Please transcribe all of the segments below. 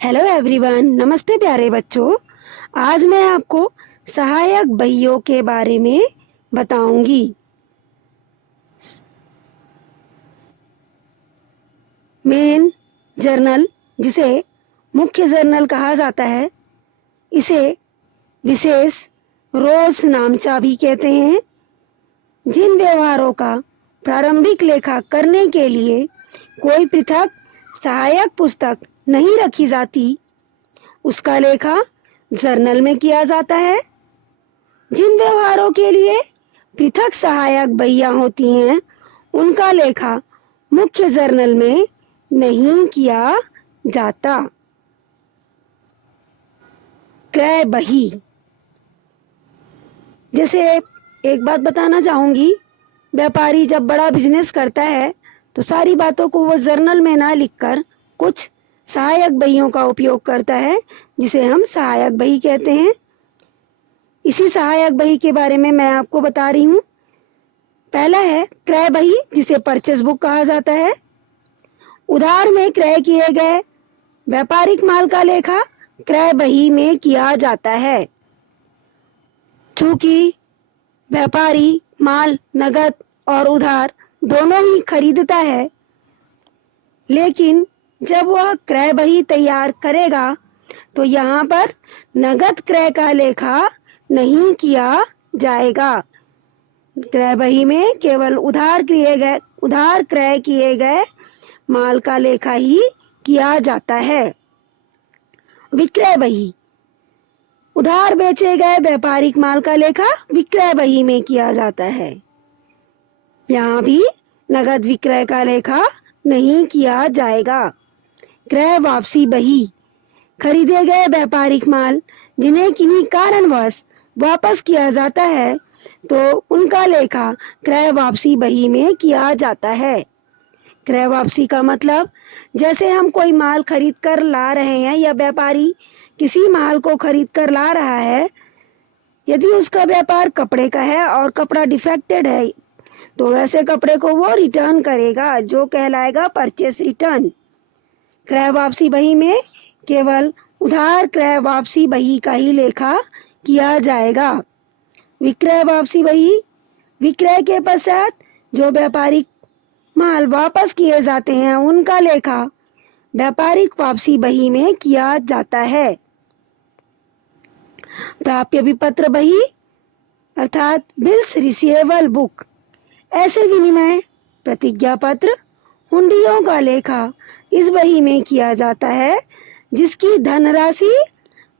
Hello everyone, नमस्ते प्यारे बच्चों। आज मैं आपको सहायक बहियों के बारे में बताऊंगी। मेन जर्नल, जिसे मुख्य जर्नल कहा जाता है, इसे विशेष रोज नामचा भी कहते हैं। जिन व्यवहारों का प्रारंभिक लेखा करने के लिए कोई पृथक सहायक पुस्तक नहीं रखी जाती, उसका लेखा जर्नल में किया जाता है। जिन व्यवहारों के लिए पृथक सहायक बहियां होती हैं, उनका लेखा मुख्य जर्नल में नहीं किया जाता। क्रय बही, जैसे एक बात बताना चाहूंगी, व्यापारी जब बड़ा बिजनेस करता है तो सारी बातों को वो जर्नल में ना लिखकर कुछ सहायक बहियों का उपयोग करता है, जिसे हम सहायक बही कहते हैं। इसी सहायक बही के बारे में मैं आपको बता रही हूँ। पहला है क्रय बही, जिसे परचेस बुक कहा जाता है। उधार में क्रय किए गए व्यापारिक माल का लेखा क्रय बही में किया जाता है। चूंकि व्यापारी माल नगद और उधार दोनों ही खरीदता है, लेकिन जब वह क्रय बही तैयार करेगा तो यहाँ पर नगद क्रय का लेखा नहीं किया जाएगा। क्रय बही में केवल उधार क्रय किए गए माल का लेखा ही किया जाता है। विक्रय बही, उधार बेचे गए व्यापारिक माल का लेखा विक्रय बही में किया जाता है। यहाँ भी नगद विक्रय का लेखा नहीं किया जाएगा। क्रय वापसी बही, खरीदे गए व्यापारिक माल जिन्हें किन्हीं कारणवश वापस किया जाता है तो उनका लेखा क्रय वापसी बही में किया जाता है। क्रय वापसी का मतलब, जैसे हम कोई माल खरीद कर ला रहे हैं या व्यापारी किसी माल को खरीद कर ला रहा है, यदि उसका व्यापार कपड़े का है और कपड़ा डिफेक्टेड है तो वैसे कपड़े को वो रिटर्न करेगा, जो कहलाएगा परचेस रिटर्न। क्रय वापसी बही में केवल उधार क्रय वापसी बही का ही लेखा किया जाएगा। विक्रय वापसी बही, विक्रय के पश्चात जो व्यापारिक माल वापस किए जाते हैं उनका लेखा व्यापारिक वापसी बही में किया जाता है। प्राप्य विपत्र बही अर्थात बिल्स रिसीवेबल बुक, ऐसे विनिमय प्रतिज्ञा पत्र हुंडियों का लेखा इस बही में किया जाता है जिसकी धनराशि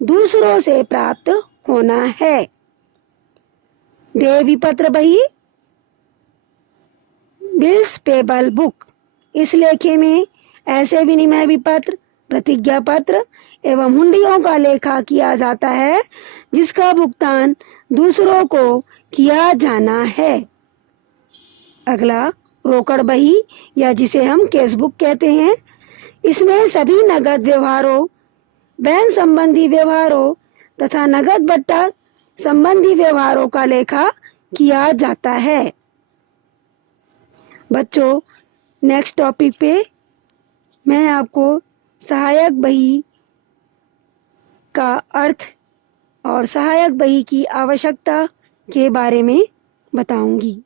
दूसरों से प्राप्त होना है। देय विपत्र बही बिल्स पेबल बुक, इस लेखे में ऐसे विनिमय विपत्र प्रतिज्ञा पत्र एवं हुंडियों का लेखा किया जाता है जिसका भुगतान दूसरों को किया जाना है। अगला रोकड़ बही, या जिसे हम कैश बुक कहते हैं। इसमें सभी नगद व्यवहारों, बैंक संबंधी व्यवहारों तथा नगद बट्टा संबंधी व्यवहारों का लेखा किया जाता है। बच्चों, नेक्स्ट टॉपिक पे मैं आपको सहायक बही का अर्थ और सहायक बही की आवश्यकता के बारे में बताऊंगी।